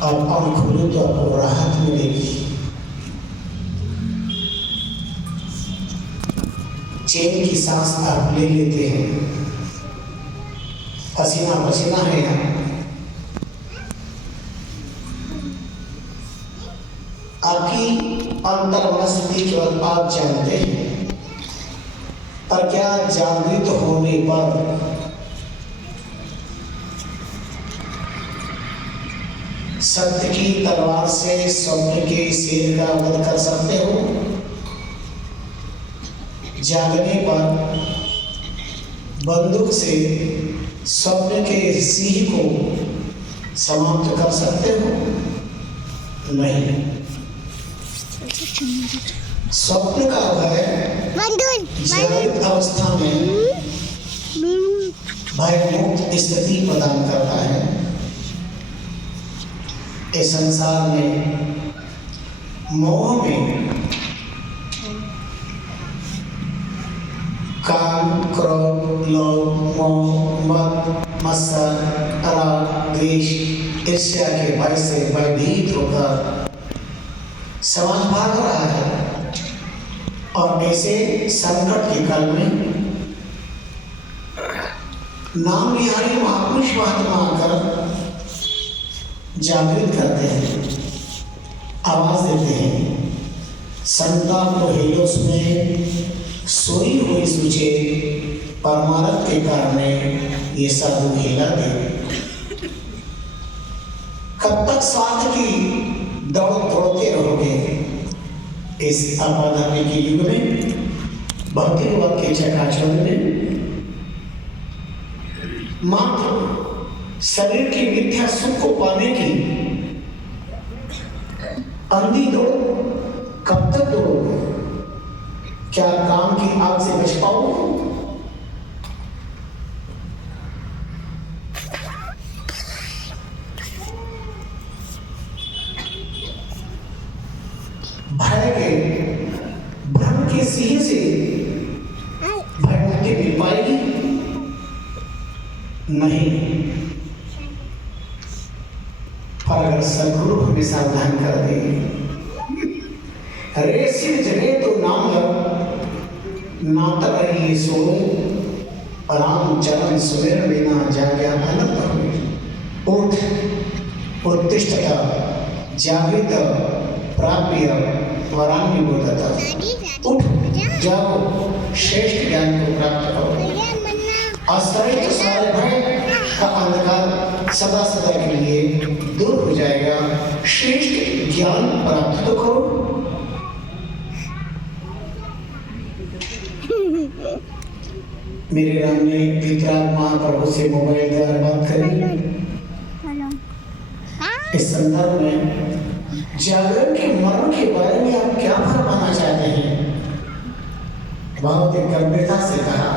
आप आँख खोलो तो आपको राहत मिलेगी। चैन की सांस आप ले लेते हैं, पसीना पसीना है यहाँ। आपकी अंतर्मन स्थिति केवल आप जानते हैं, पर क्या जागृत होने पर सत्य की तलवार से स्वप्न के शेर का वध कर सकते हो? जागने पर बंदूक से स्वप्न के सिंह को समाप्त कर सकते हो? नहीं। स्वप्न का भय जागृत अवस्था में भयमुक्त स्थिति प्रदान करता है। इस संसार में मोह में काम, क्रोध, लोभ, मोह, मद, मत्सर, राग, द्वेष, ईर्ष्या के भय से भयभीत होकर समाज भाग रहा है। और ऐसे संकट के काल में नाम बिहारी महापुरुष महात्मा आकर जागृत करते हैं, आवाज देते हैं। संता को हेलोस में सोई हुई सूचे परमारथ के कारण ये साधु खेला दे। कब तक स्वार्थ की दौड़ दौड़ते रहोगे? इस आपाधापी के युग में, भौतिकवाद के चकाचौंध में मात्र शरीर की मिथ्या सुख को पाने की अंधी दौड़ कब तक दौड़ोगे? क्या काम की आग से बच पाओगे? भय के भ्रम के सिंह से भयमुक्ति मिल पाएगी? नहीं। पर अगर सदगुरु हमें सावधान कर देंगे, रे सिर जगे तो नाम लब, नात रही सोए, राम चरण सुमेर बिना जाग्या अनंत हुए। उठ उत्तिष्ठता जागृत प्राप्य वरान्य बोधता। उठ जाओ, श्रेष्ठ ज्ञान को प्राप्त करो। आश्रय सारे भय का अंधकार सदा सदा के लिए दूर हो जाएगा। श्रेष्ठ ज्ञान प्राप्त तो करो। मेरे राम ने वितराग महाप्रभु से मोबाइल द्वारा बात करी। इस संदर्भ में जागरण के मर्म के बारे में आप क्या फरमाना चाहते हैं? बहुत ही गंभीरता से कहा,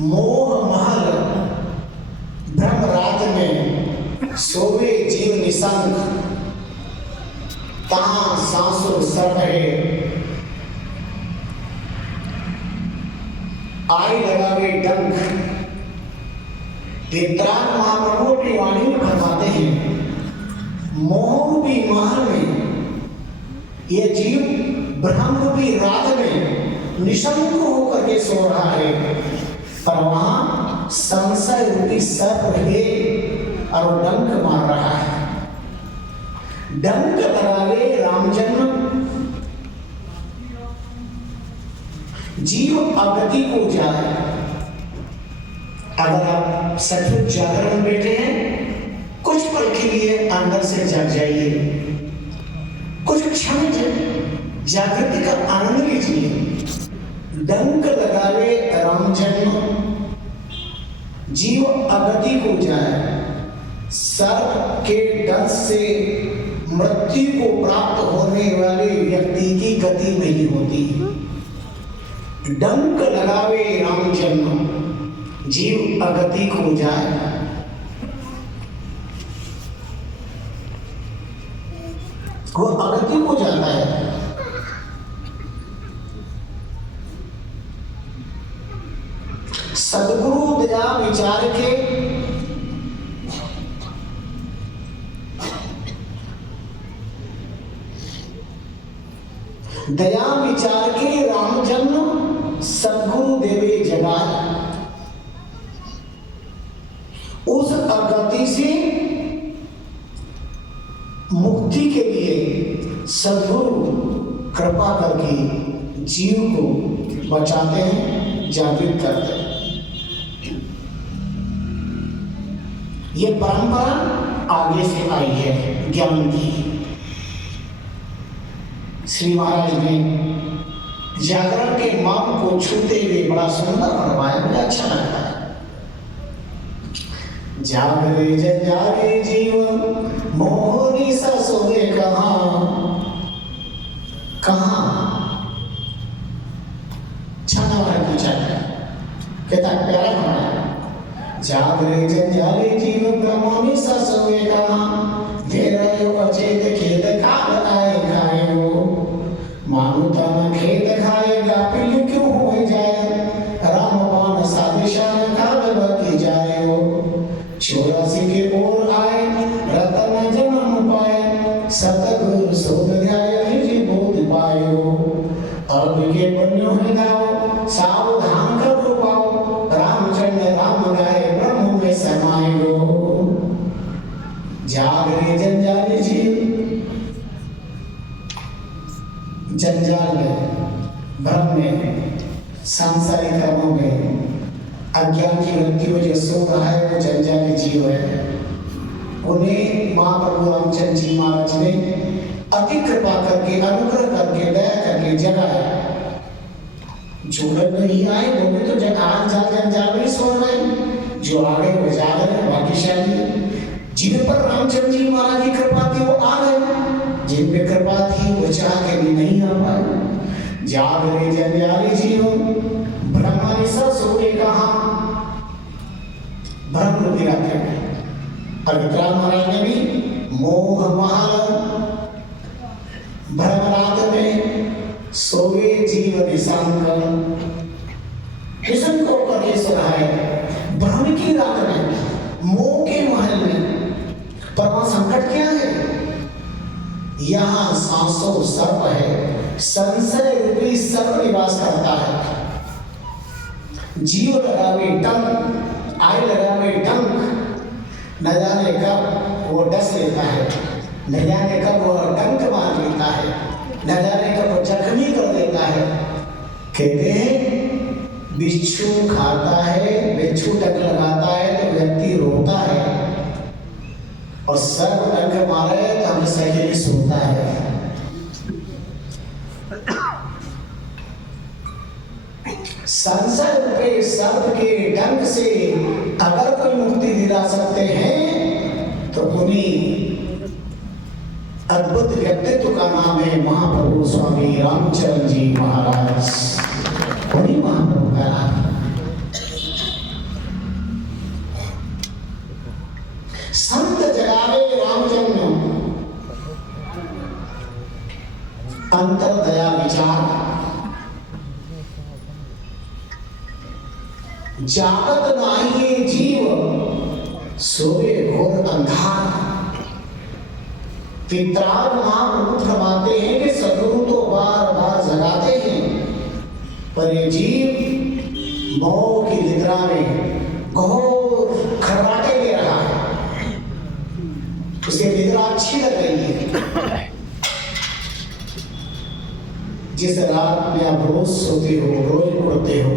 मोह महल भ्रम रात में सोवे जीव निसंग, तहां सांसुर सर रहे, आई लगावे डंक। वितराग महाप्रभु अपनी वाणी में फरमाते हैं, मोह रूपी महल में यह जीव ब्रह्म रूपी रात में निशंक होकर के सो रहा है, पर वहां संशय रूपी सर्प है और वो डंक मार रहा है। डंक लगावे राम जन्म, जीव अगति को जाए। अगर आप सचमुच जागरण में बैठे हैं, कुछ पल के लिए अंदर से जग जाइए, कुछ क्षण जागृति का आनंद लीजिए। डंक लगावे राम जन्म, जीव अगति को जाए। सर्प के डंक से मृत्यु को प्राप्त होने वाले व्यक्ति की गति नहीं होती। डंक लगावे राम जन्म, जीव अगति को जाए। वो अगति को जाता है। सदगुरु दया विचार के दया विचार के राम जन्म सद्गुरु देवे जगाए। उस अगति से मुक्ति के लिए सद्गुरु कृपा करके जीव को बचाते हैं, जागृत करते हैं। ये परंपरा आगे से आई है ज्ञान की। श्री महाराज ने जागरण के मार्ग को छूते हुए बड़ा सुंदर फरमाया, मुझे अच्छा लगता है। जागरे जंजारे जीवन मोहनी सा सोए कहाँ छाना वाला पूछा कहता प्यारा हमारा। जागरे जंजारे जीवन ब्रह्मोनी सा सोए कहाँ, दे रहे हो अचेत खेत काल आए खाए हो, मानुता न खेत खाएगा पिल क्यों हो जाए, राम बाण सादिशान काल बकी जाए हो, 84 के ओर आए रतन जन्म पाए, सतगुरु सोध ध्याय निज बोध पायो, अब के पुण्य है गाओ सावधान कर पाओ, रामचंद्र राम गाए ब्रह्म में समायो। जागरे जंजाल जीव, जंजाल में भ्रम में सांसारिक कर्मों में अज्ञान की वृत्ति में जो सो रहा है वो जंजाली जीव है। उन्हें महाप्रभु रामचंद्र जी महाराज ने अति कृपा करके अनुग्रह करके दया करके जगाया। जो लोग नहीं आए वो भी तो जंजाल में सो रहे, जो आ गए वो जाग रहे भाग्यशाली। जिन पर रामचंद्र जी महाराज की कृपा थी वो आ गए, जिन पे कृपा थी वो चाह के भी नहीं आ पाए। जागरे जंजाली जीव ब्रह्म सा सोए कहाँ, ब्रह्म रूपी रात्रि में पवित्र महाराज ने भी मोह महाल ब्रह्म रात में सोए जीव निशांक किशन को करके सो रहा है। ब्रह्म की रात में मोह के महल में, पर वहां संकट क्या है? यहाँ सांसों सर्प है, संशय रूपी सर्प निवास करता है। जीव लगावे डंक, आय लगावे डंक, न जाने कब वो डस लेता है, न जाने कब वो डंक मार लेता है, न जाने कब वो जख्मी कर देता है। कहते हैं बिच्छू खाता है, बिच्छू डंक लगाता है तो व्यक्ति रोता है, और सर्प डंक मारे तो हम सही सोता है। संसार रूपी सर्प के डंक से अगर कोई मुक्ति दिला सकते हैं तो उन्हीं अद्भुत व्यक्तित्व का नाम है महाप्रभु स्वामी रामचंद्र जी महाराज। उन्हीं महाप्रभु का नाम संत जगावे राम जन्म, अंतर दया विचार। जागत नाहिए जीव सोए घोर अंधार। पितरार महाप्रभु फरमाते हैं कि सदगुरु तो बार बार जगाते हैं, पर ये जीव मोह की निद्रा में घोर खर्राटे ले रहा है, उसे निद्रा अच्छी लग रही है। जिस रात में आप रोज सोते हो, रोज उड़ते हो,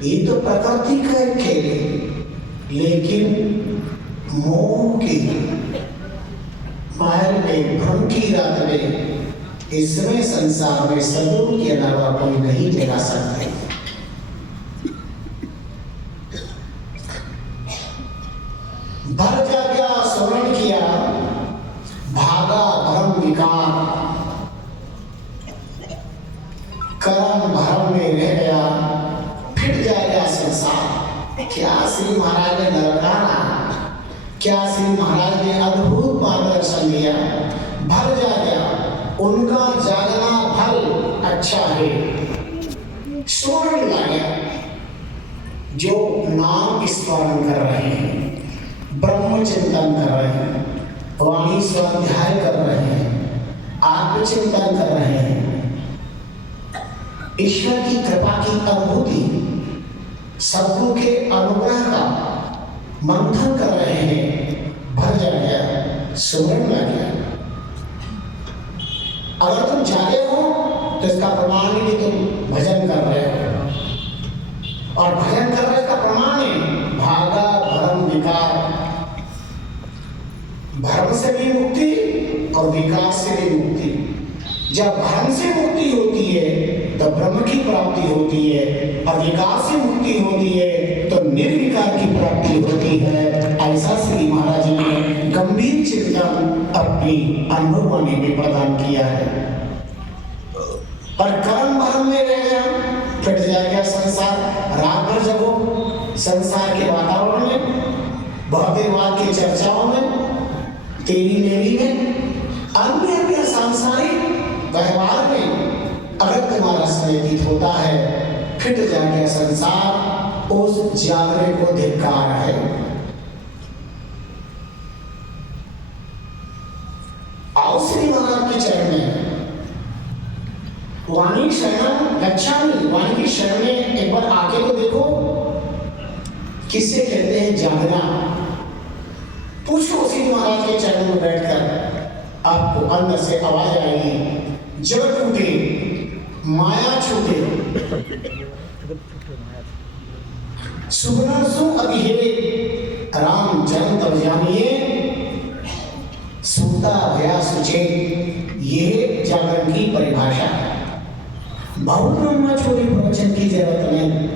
ये तो प्रकृति का खेल है, लेकिन मोह की महल में, भ्रम की रात में, इसमें संसार में सदगुरु के अलावा कोई नहीं जगा सकते। भर जागया स्वर्ण किया, भागा भ्रम विकार, कर्म भ्रम में रह गया, फिट जाएगा संसार। क्या श्री महाराज ने दरकारा, क्या श्री महाराज ने अद्भुत मार्गदर्शन दिया। भर जागया, उनका जागना फल अच्छा है। स्वर्ण लाया, जो नाम स्मरण कर रहे हैं, ब्रह्म चिंतन कर रहे हैं, वाणी स्वाध्याय कर रहे हैं, आत्मचिंतन कर रहे हैं, ईश्वर की कृपा की अनुभूति, सद्गुरु के अनुग्रह का मंथन कर रहे हैं, भर जा गया, सुमरण लग गया। अगर तुम जागे हो तो इसका प्रमाण है कि तुम भजन कर रहे हो, और भजन कर रहे का प्रमाण है भागा भरम विकार। भरम से भी मुक्ति और विकार से भी मुक्ति। जब भरम से मुक्ति होती है तो ब्रह्म की प्राप्ति होती है, और विकार से मुक्ति होती है तो निर्विकार की प्राप्ति होती है। ऐसा श्री महाराज ने गंभीर चिंतन अपनी अनुभव वाणी में प्रदान किया है। पर कर्म भरम में रह गया, फिर जाएगा संसार। रात भर जगो संसार के वातावरण में, भौतिकवाद की चर्चाओं में, तेरी मेरी में, अन्य अन्य सांसारिक व्यवहार में अगर तुम्हारा समय व्यतीत होता है, फिर जाके संसार उस जागरे को धिक्कार है। आओ श्री महाराज के चरण में वाणी शरणम गच्छामि, वाणी की शरण में एक बार आके तो देखो, किससे कहते हैं जागना। पूछो श्री महाराज के चरणों में बैठकर, आपको अंदर से आवाज आएगी, जग टूटे माया छूटे, सुगना सु अभिहे राम जन तब जानिए, सूता भया सुचे। ये जागरण की परिभाषा है। बहुत लंबा छोटी प्रवचन की जरूरत नहीं,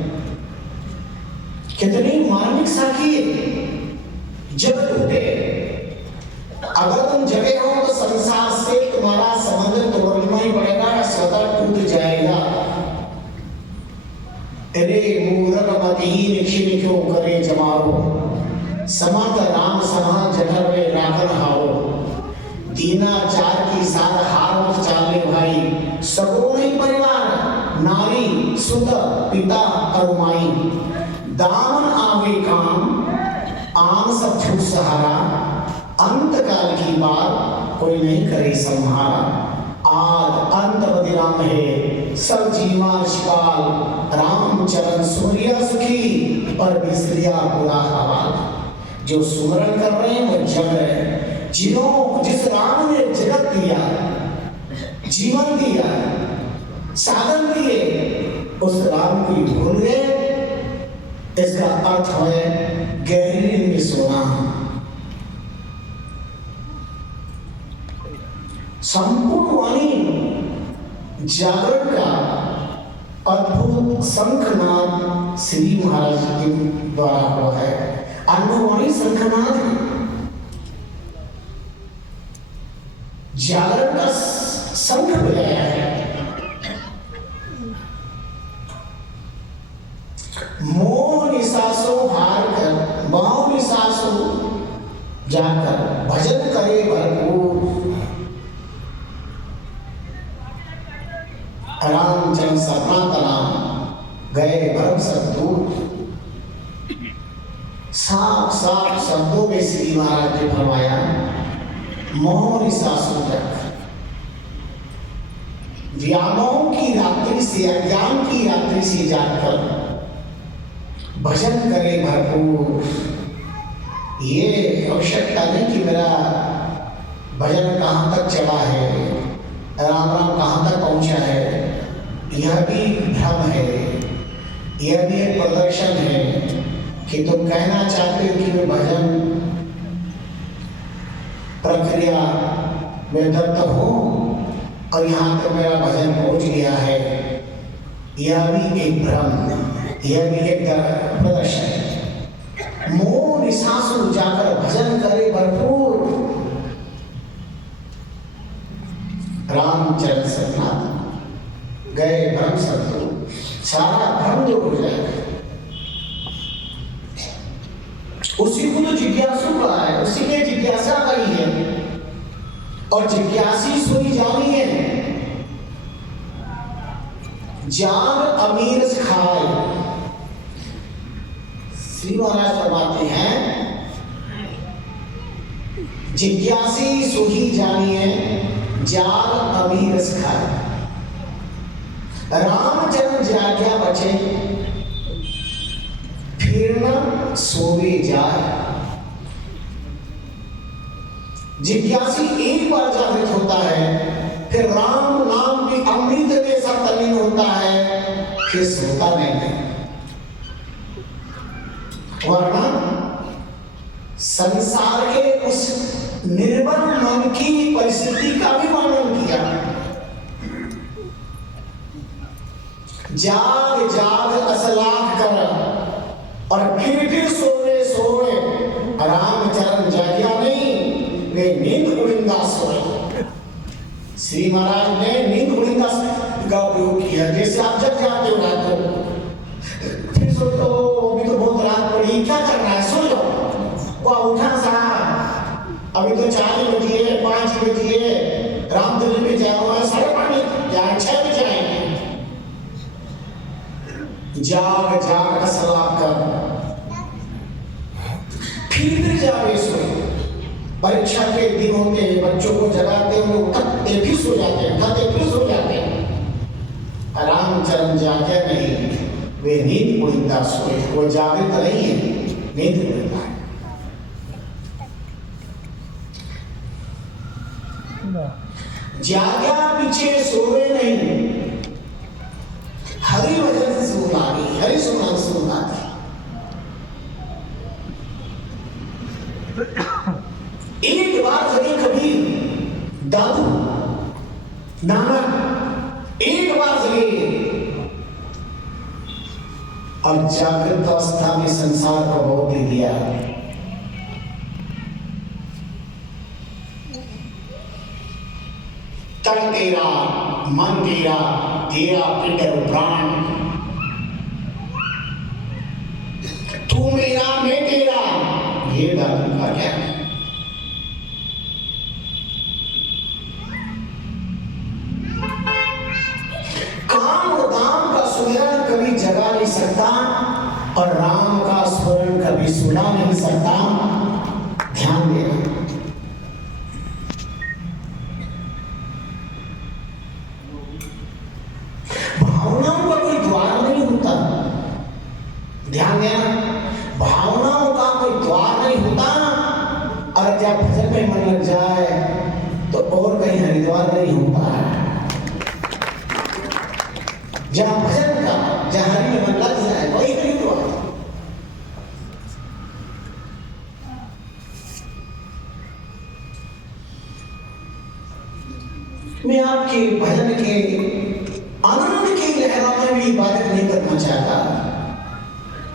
कितनी मार्मिक साखी है। जग टूटे, अगर तुम जगे हो तो संसार से तुम्हारा संबंध तोड़ना ही पड़ेगा, स्वतः टूट जाएगा। अरे मूर्ख मतिहीन क्षीण क्यों करे जमाओ, समर्थ राम समा जठर में राखन हाओ। दीना चार की साथ हार मत चाले भाई, सगुण ही परिवार नारी सुत पिता और माई। दामन आवे काम आम सब छूट सहारा, अंत काल की बात कोई नहीं करे संहारा। आद अंत बदिराम है सब जीवा शिपाल, राम चरण सूर्या सुखी पर बिसरिया बुरा हवाल। जो सुमरण कर रहे हैं वो जग रहे हैं। जिस राम ने जगत दिया, जीवन दिया, साधन दिए, उस राम को भूल गए। इसका अर्थ है गहरी में सोना। संपूर्ण वाणी जागरण का अद्भुत शंखनाद श्री महाराज के द्वारा हुआ है। अनुभवाणी शंखनाद जागरण का शंख बजाया है। मोह निसासो हार कर, मोह निसासो जाकर भजन करे भरपूर। रामचंद्र सपना तना गए भरम सब दूर। साफ साफ शब्दों में श्री महाराज ने फरमाया, मोह निसासो जाकर, व्यामोह की रात्रि से, अज्ञान की रात्रि से जाकर भजन करे भरपूर। ये आवश्यकता नहीं कि मेरा भजन कहाँ तक चला है, राम राम कहाँ तक पहुँचा है। यह भी भ्रम है, यह भी एक प्रदर्शन है कि तुम कहना चाहते हो कि मैं भजन प्रक्रिया में दत्त हूँ और यहाँ तक मेरा भजन पहुँच गया है। यह भी एक भ्रम, यह भी एक प्रदर्शन है। मोह निसासु जाकर भजन करे भरपूर। रामचंद्र सतनाथ गए भ्रम सब दूर, सारा भ्रम दूर हो जाएगा। उसी को तो जिज्ञासु कहा है, उसी के जिज्ञासा कही है, और जिज्ञासी सोई जानी है। जाग अमीर से खाए। श्री महाराज फरमाते हैं, जिज्ञासी सोई जानी है, जाग अमीर से खाए। रामचरण जाग्या बचे फिर न सोवे जाए। जिज्ञासी एक बार जागृत होता है फिर राम नाम की अमृत में सब तल्लीन होता है, फिर सोता नहीं। वरना संसार के उस निर्बल मन की परिस्थिति का भी वर्णन किया। जाग जाग असलाख कर और फिर सोवे सोवे, रामचरण जाग्या नहीं, वे नींद उड़िंदा सोए। श्री महाराज ने नींद उड़िंदा का उपयोग किया। जैसे आप जब जाते हो रात को, फिर सोचते हो अभी तो बहुत रात पड़ी, क्या करना है, सो जाओ। वो उठा साहब, अभी तो 4 बजे 5 बजे रामदली में जाना है, 5:30 या 6 बजे आएंगे। जाग जाग असला कर फिर जावे सोए। परीक्षा के दिन होते हैं, बच्चों को जगाते हैं, वो उठते फिर सो जाते हैं, उठाते फिर सो जाते हैं। रामचरण जागे नहीं, वे नींद उड़िंदा सोए। वो जागृत नहीं है, नींद उड़िंदा है। जाग्या पीछे सोए नहीं, हरि वचन से सुन लागी, हरि सुना सुन लागी। एक बार जगे कबीर, दादू, नानक, एक बार जगे। अब जागृत अवस्था में संसार को बहुत दे दिया। तन तेरा, मन तेरा, तेरा पिंड और प्राण, तू मेरा मैं तेरा, ये दादू का क्या है? काम और दाम का सुमिरन कभी जगा नहीं सकता और राम का स्मरण कभी सुना नहीं सकता। ध्यान देना। भावनाओं का कोई द्वार नहीं होता। ध्यान देना, भावनाओं का कोई द्वार नहीं होता। और जब भजन में मन लग जाए तो और कहीं हरिद्वार नहीं होता है। जहां भजन का, जहां हरि में मन लग जाए वही हरिद्वार। मैं आपके भजन के आनंद की लहरों में भी इबादत नहीं करना चाहता,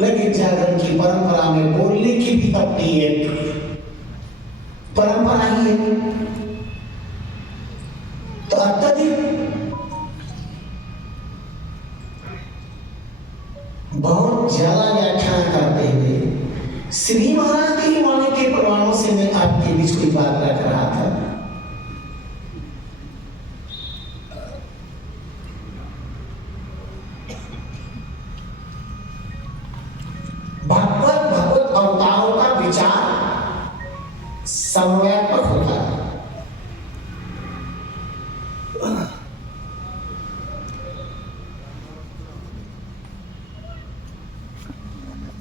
लेकिन जागरण की परंपरा में बोलने की भी अपनी एक परंपरा ही है। तो अत्यधिक बहुत ज्यादा व्याख्यान करते हुए श्री महाराज की वाणी के प्रमाणों से मैं आपके बीच कोई बात रख रहा था। भगवत अवतारों का विचार समन्वयात्मक होता है।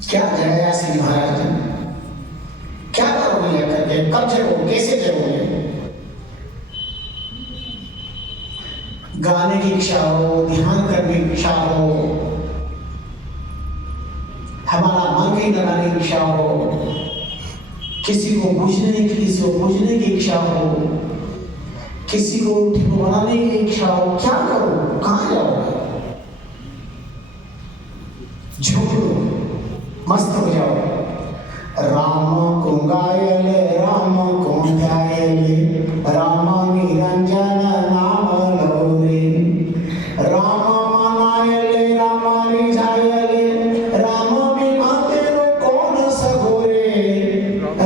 क्या जगाया श्री महाराज ने? क्या करोगे लेकर के? कब जगोगे? कैसे जगोगे? गाने की इच्छा हो, ध्यान करने की इच्छा हो, हमारा मन कहीं लगाने की इच्छा हो, किसी को पूछने की, किसी को पूछने की इच्छा हो, किसी को बनाने की इच्छा हो, क्या करो? कहाँ जाओगे? झूठ लो, मस्त हो जाओ। राम को गायल, राम को ध्यायल, राम निरंजन नाम लो रे। राम मनायल, राम रिझायल, राम बिना तेरो कौन सगोरे।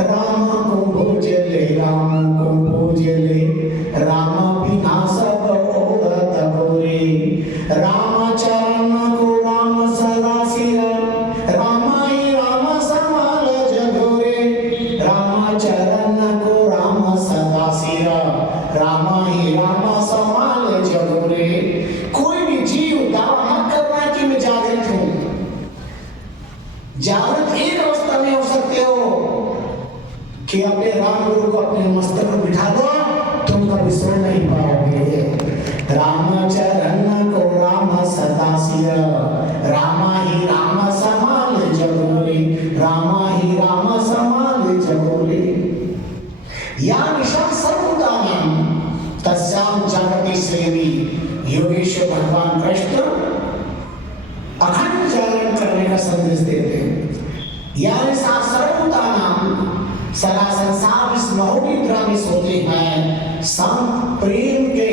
राम को भोजले, राम को भोजले, राम बिना सब औरत गोरे। राम चरण को राम सदा सिर, राम ही राम समाल जगोरे। राम चरण कि अपने राम गुरु को अपने मस्तक पर बिठा दो, तुम कभी सो नहीं पाओगे। राम चरण को राम सदा सिय, रामा ही राम समाल जगोरे, रामा ही राम समाल जगोरे। या निशा सर्वदानम तस्याम जागृति सेवी। योगेश्वर भगवान कृष्ण अखंड जागरण करने का संदेश देते हैं। या निशा सर्वदानम, सारा संसार इस महोनिद्रा में सोते हैं, शाम प्रेम के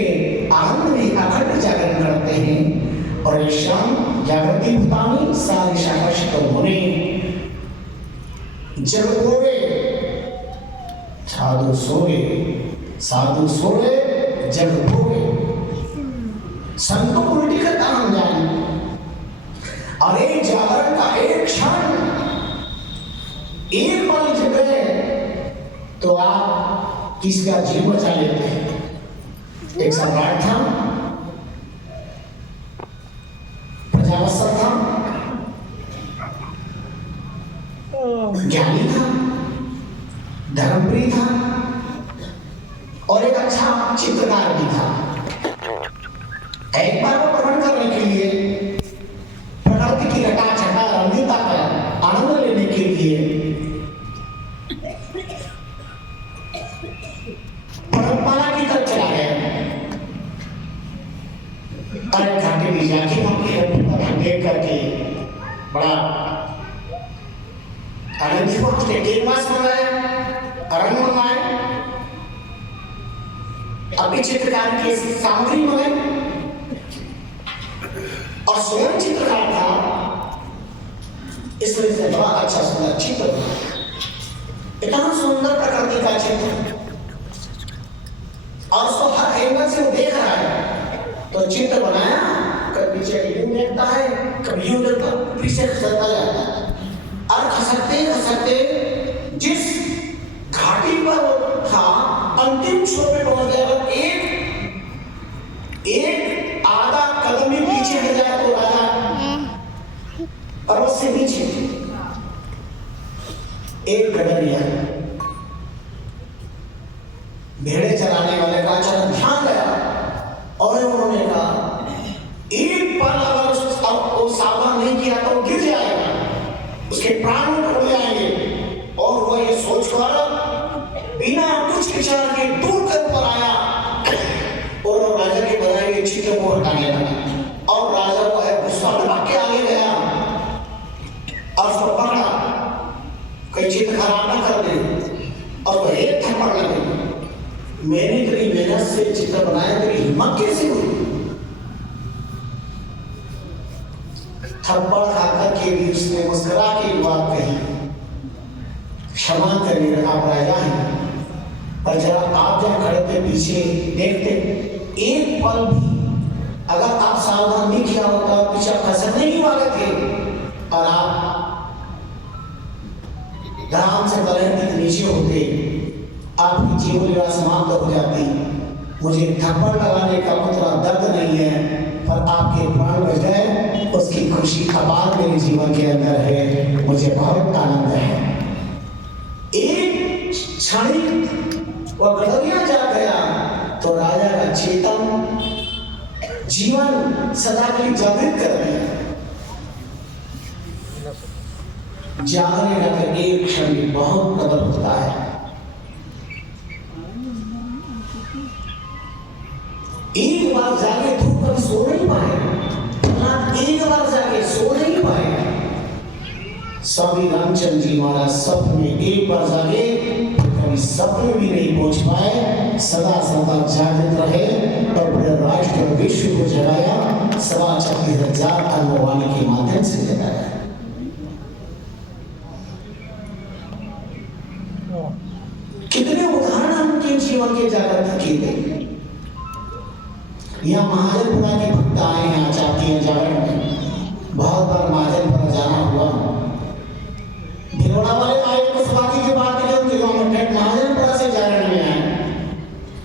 आनंद में अखंड जागरण करते हैं। और ये शाम जागृति भूतानी सारी शाकर्षक मुनि जग बोले साधु सोए, साधु सोए जग भोगे। संतों को उल्टी करता हम जाने। अरे जागरण का एक क्षण, एक पल जग गए तो आप किसी का जीव बचा लेते हैं। एक सम्राट था, प्रजावत्सल था, ज्ञानी था, धर्मप्रिय था और एक अच्छा चित्रकार भी था। एक बार वो भ्रमण करने के लिए प्रकृति की लटा छटा रमणीयता का आनंद लेने के लिए पर्वतमाला की तरफ चला गया। अरण्य घाटी में जाके वहां देख करके बड़ा आनंदित हुआ। उसने केनवास मंगाया, रंग मंगाए, अपनी चित्रकार की सामग्री मंगाई और स्वयं चित्रकार था, इसलिए इसने बड़ा अच्छा सुंदर चित्र बनाया। इतना सुंदर प्रकृति का चित्र और उसको हर एंगल से वो देख रहा है। तो चित्र बनाया, कभी पीछे यूं देखता है, कभी यूं देखता, पीछे खसकता जाता है। और खसकते खसकते जिस घाटी पर वो था, अंतिम छोर पे पहुंच गया। एक आधा कदम ही पीछे हट जाए तो राजा पर्वत से नीचे एक गडरिया भेड़े चराने वाले का अचानक ध्यान गया और उन्होंने कहा एक पल अगर उसको सावधान नहीं किया तो गिर जाएगा, उसके प्राण उड़ जाएंगे। और वह ये सोचकर बिना कुछ विचार के दूर कर ऊपर आया और राजा के बनाए हुए चित्र को हटाने लगा। और राजा को है गुस्सा लगा के आगे गया और उसको पकड़ा, कोई चित्र खराब ना कर दे। और वह एक थप्पड़ लगे, मैंने तेरी मेहनत से चित्र बनाया, तेरी हिम्मत कैसे हुई? थप्पड़ खाकर के भी उसने मुस्कुरा के बात कही, क्षमा करिए आप राजा हैं, पर जरा आप जब खड़े थे पीछे देखते, एक पल भी अगर आप सावधान नहीं किया होता, पीछे खसकने ही वाले थे और आप आराम से तलहटी के नीचे होते, आपकी जीवन लीला समाप्त हो जाती। मुझे थप्पड़ लगाने का उतना दर्द नहीं है, पर आपके प्राण बच गए, उसकी खुशी अपार मेरे जीवन के अंदर है, मुझे बहुत आनंद है। एक क्षण वह गडरिया जा गया तो राजा का चेतन जीवन सदा के लिए जागृत कर दिया। जागने का एक क्षण भी बहुत कदर होता है। एक बार जाके धूप कभी सो नहीं पाए, एक बार जाके सो नहीं पाए। स्वामी रामचंद्र जी महाराज स्वप्न में एक बार जागे, कभी सपने भी नहीं पहुंच पाए, सदा सदा जागृत रहे और पूरे राष्ट्र और विश्व को जगाया, 36,000 अनुभवानी के माध्यम से जगाया। कितने उदाहरण उनके जीवन के जागृत किए गए। यहाँ महाजनपुरा के भक्त आए हैं चाहती हैं जागरण में, बहुत बार महाजनपुरा जाना हुआ। भिलोड़ा वाले आए तो स्वाति के बाद के उनके गांव में ठेठ महाजनपुरा से जागरण में आए,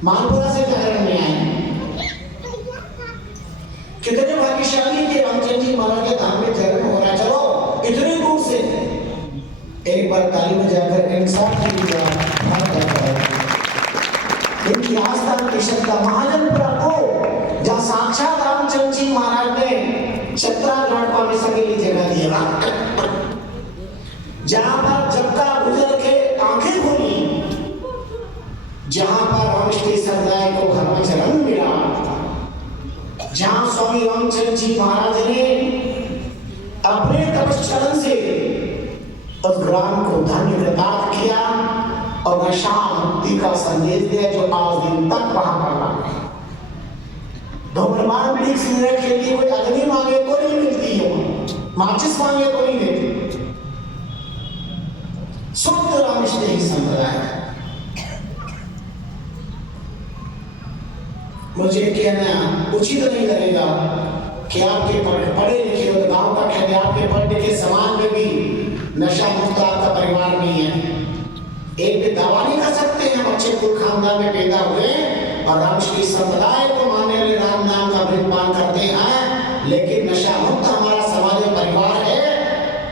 मालपुरा से जागरण में आए। कितने भाग्यशाली के रामचंद्र जी महाराज के धाम में जागरण हो रहा है। चलो इतने दूर से एक बार ताली बजाकर इंसाफ की नहीं सकता। महाजनपुरा को जहाँ साक्षात रामचंद्र जी महाराज ने छत्रा घाट पाने सके लिए जगह दिया, जहां पर जब का गुजर के आंखें खोली, जहां पर रामकृष्ण समुदाय को धर्माचरण मिला, जहां स्वामी रामचंद्र जी महाराज ने अपने तपश्चरण से उस ग्राम को धन्य कृतार्थ किया और नशा मुक्ति का संदेश दिया, जो आज दिन तक वहां पर धूम्रपान बीड़ी सिगरेट के लिए कोई अग्नि मांगे तो नहीं मिलती है, माचिस मांगे तो नहीं देती। शुद्ध रामकृष्ण ही संप्रदाय है। मुझे कहना उचित नहीं लगेगा कि आपके पढ़े लिखे और गांव का कहते आपके पढ़े लिखे समाज में भी नशा मुक्त आपका परिवार नहीं है। एक भी दावा नहीं कर सकते हैं बच्चे कुल खानदान में पैदा हुए और रामकृष्ण संप्रदाय को मानने वाले राम नाम का अभिमान करते हैं, लेकिन नशा मुक्त हमारा समाज और परिवार है,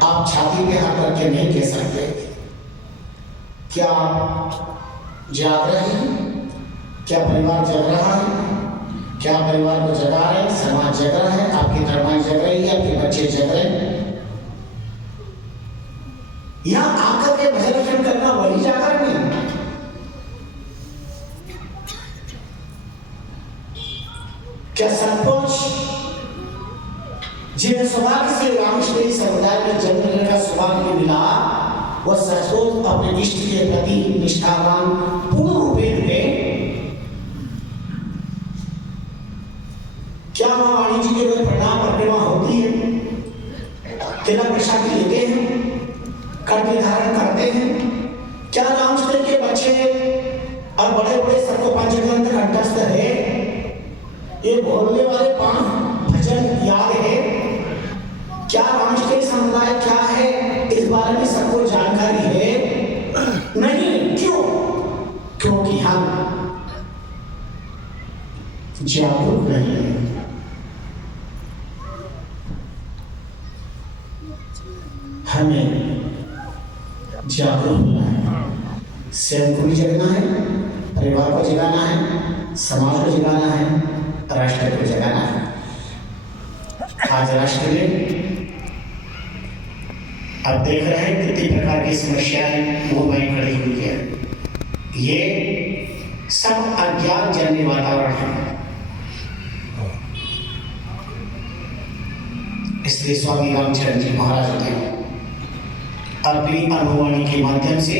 आप छाती पे हाथ रख के नहीं कह सकते। क्या जाग रहे हैं? क्या परिवार जग रहा है? क्या परिवार को जगा रहे हैं? समाज जग रहा है? आपकी धर्माएं जग रही है? आपके बच्चे जग रहे हैं? यहां आकर के भजन कीर्तन करना वही जागरण है। क्या सचमुच जिन्हें सौभाग्य से रामकृष्ण समुदाय में जन्म लेने का सौभाग्य मिला, वह सचमुच अपने इष्ट के प्रति निष्ठावान पूर्ण रूपेण हुए? क्या मां वाणी जी के लिए प्रणाम परिक्रमा होती है? तिलक प्रसाद लेते हैं, कर्म धारण करते हैं? क्या रामकृष्ण के बच्चे और बड़े बड़े सबको पंचग्रंथ कंठस्थ है? ये बोलने वाले 5 भजन याद है? क्या रामकृष्ण समुदाय क्या है इस बारे में सबको जानकारी है? नहीं। क्यों? क्योंकि हम जागरूक नहीं हैं। हमें जागरूक होना है, स्वयं को भी जगाना है, परिवार को जगाना है, समाज को जगाना है, राष्ट्र को जगाना है। आज राष्ट्र में अब देख रहे हैं कितनी प्रकार की समस्याएं मोबाइल खड़ी हुई है। ये सब अज्ञान जन्य वातावरण है। इसलिए स्वामी रामचंद्र जी महाराज ने अपनी अनुवाणी के माध्यम से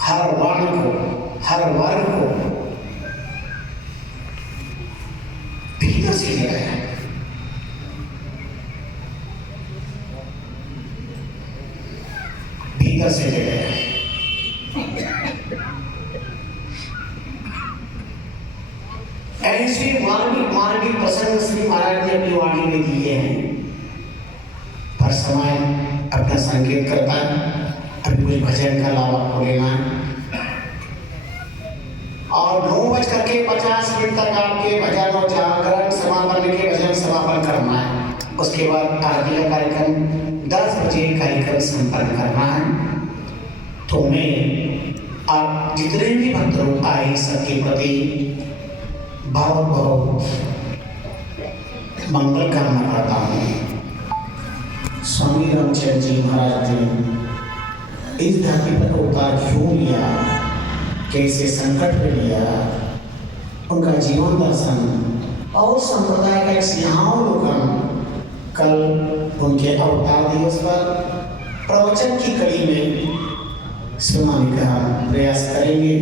हर वर्ण को, हर वर्ग को भीतर से जगाया। भीतर से जगाया। ऐसे मार्मिक प्रसंग श्री महाराज ने अपनी वाणी में दिए हैं, पर समय अपना संकेत करता है। अभी कुछ भजन का लाभ आपको लेना है और 9:50 तक आपके भजन और जागरण समापन के भजन समापन करना है। उसके बाद आरती का कार्यक्रम 10 बजे कार्यक्रम संपन्न करना है। तो मैं आप जितने भी भक्त लोग आए सबके प्रति बहुत मंगल कामना करता हूँ। स्वामी रामचंद्र जी महाराज ने इस धरती पर अवतार क्यों लिया, कैसे संकट में लिया, उनका जीवन दर्शन और संप्रदाय का एक सिंहावलोकन कल उनके अवतार दिवस पर प्रवचन की कड़ी में सुनाने का प्रयास करेंगे।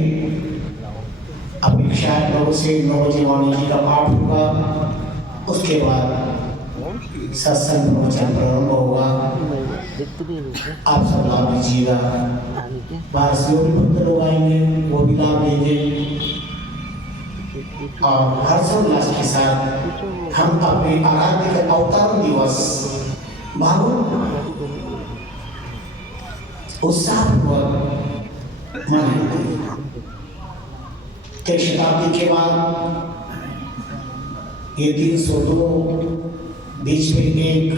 अपेक्षा 9 से 9 बजे वाणी जी का पाठ होगा। उसके बाद सत्संग प्रवचन प्रारंभ होगा। आप सब लाभ लीजिएगा। बाहर से भी भक्त लोग आएंगे, वो भी लाभ लेंगे और हर्षोल्लास के साथ हम अपने आराध्य के अवतार दिवस उत्साहपूर्वक मनाएंगे। कई शताब्दी के बाद ये 302 बीच में एक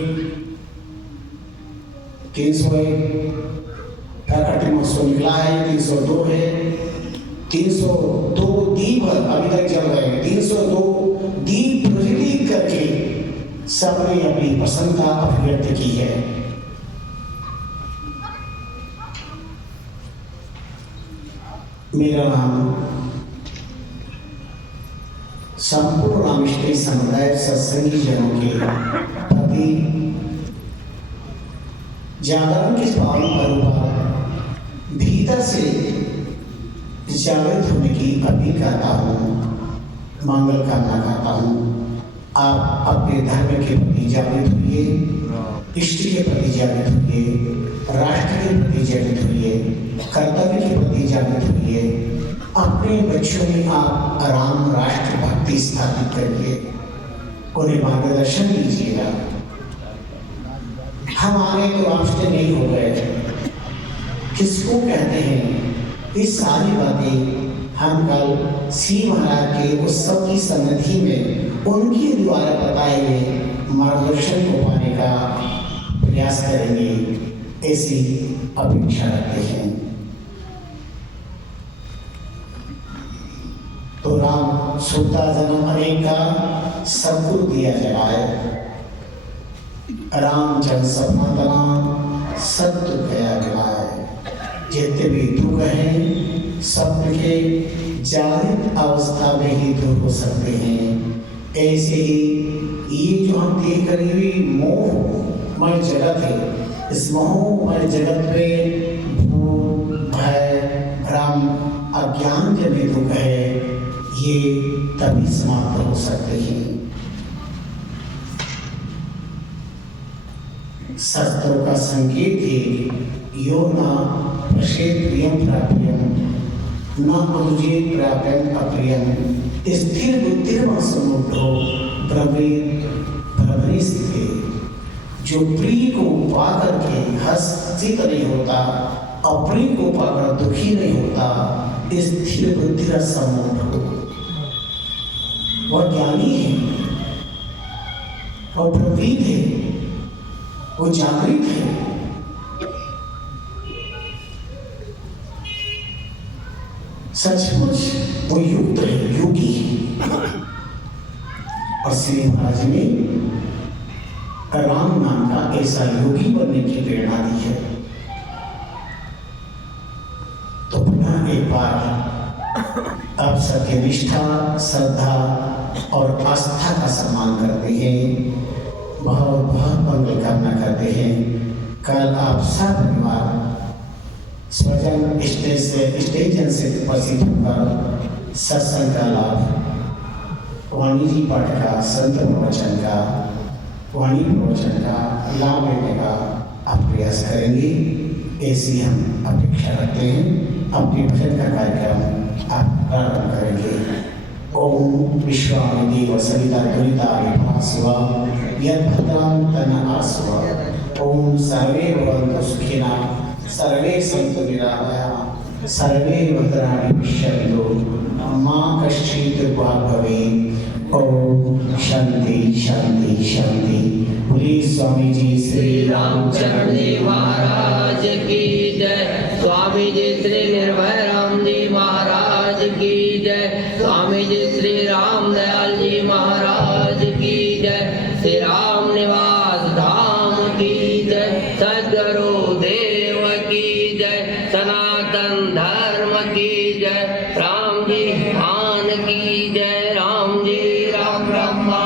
301 प्रकट महोत्सव निकला है, 302 है। 302 दीप अभी तक जल रहे हैं। 302 दीप प्रज्वलित करके सबने अपनी प्रसन्नता अभिव्यक्त की है। मेरा नाम संपूर्ण रामकृष्ण समुदाय सत्संगी जनों के प्रति जागरण के पावन पर्व पर भीतर से जागृत होने की अपील करता हूँ, मंगल कामना करता हूँ। आप अपने धर्म के प्रति जागृत होइए, इष्ट के प्रति जागृत होइए, राष्ट्र के प्रति जागृत होइए, कर्तव्य के प्रति जागृत होइए। अपने बच्चों में आप राम राष्ट्र भक्ति स्थापित करिए, उन्हें मार्गदर्शन दीजिएगा। हम आगे तो राष्ट्र नहीं हो गए, किसको कहते हैं? ये सारी बातें हम कल श्री महाराज के उत्सव की सन्निधि में उनके द्वारा बताए गए मार्गदर्शन को पाने का प्रयास करेंगे, ऐसी अपेक्षा रखते हैं। तो राम सुता जन्म अनेक का सबको दिया जलाए, राम जन सपना तना सत्य गया गिलाए। जितने भी दुख हैं स्वप्न के जागृत अवस्था में ही दूर हो सकते हैं। ऐसे ही ये जो हम देख रहे हुए मोहमय जगत है, इस मोहमय जगत में भूख, भय, भ्रम, अज्ञान जनित दुख है, ये तभी समाप्त हो सकते हैं। शास्त्रों का संकेत है, यो न प्रसेद प्रियम प्राप्यम न अनुजेत प्राप्यम अप्रियम स्थिर बुद्धिर्मन समुद्रो ब्रह्मणि स्थिते। जो प्रिय को पाकर के हर्षित नहीं होता, अप्रिय को पाकर दुखी नहीं होता, स्थिर बुद्धि समुद्रो, वह ज्ञानी है, वह प्रवृत्त है, वो जागृत है। सचमुच वो युक्त है, योगी है। और श्री महाराज ने राम नाम का ऐसा योगी बनने की प्रेरणा दी है। तो पुनः एक बार अब सत्यनिष्ठा, श्रद्धा और आस्था का सम्मान करते हैं, बहुत बहुत मंगल कामना करते हैं। कल आप सब परिवार स्वजन स्टेजन से उपस्थित होकर सत्संग का लाभ, वाणी जी पाठ का, संत प्रवचन का, वाणी प्रवचन का लाभ लेने का आप प्रयास करेंगे, ऐसी हम अपेक्षा रखते हैं। अपने भजन का कार्यक्रम आप प्रारंभ करेंगे। ओम विश्वामिदेव सविता दुरिता विभास्वा यद्भद्रां तन्न आस्वा। ओम सर्वे भवन्तु सुखिनः, सर्वे सन्तु निरामयाः, सर्वे भद्राणि पश्यन्तु मा कश्चित् दुःखभाग् भवेत्। ओम शांति शांति शांति। बोलिए स्वामी जी श्री रामचरण जी महाराज की जय। स्वामी जी श्री निर्भय राम जी महाराज की जय। स्वामी जी श्री राम दयाल जी महाराज की जय। श्री राम निवास धाम की जय। सद्गुरु देव की जय। सनातन धर्म की जय। राम जी मान की जय। राम जी राम ब्रह्मा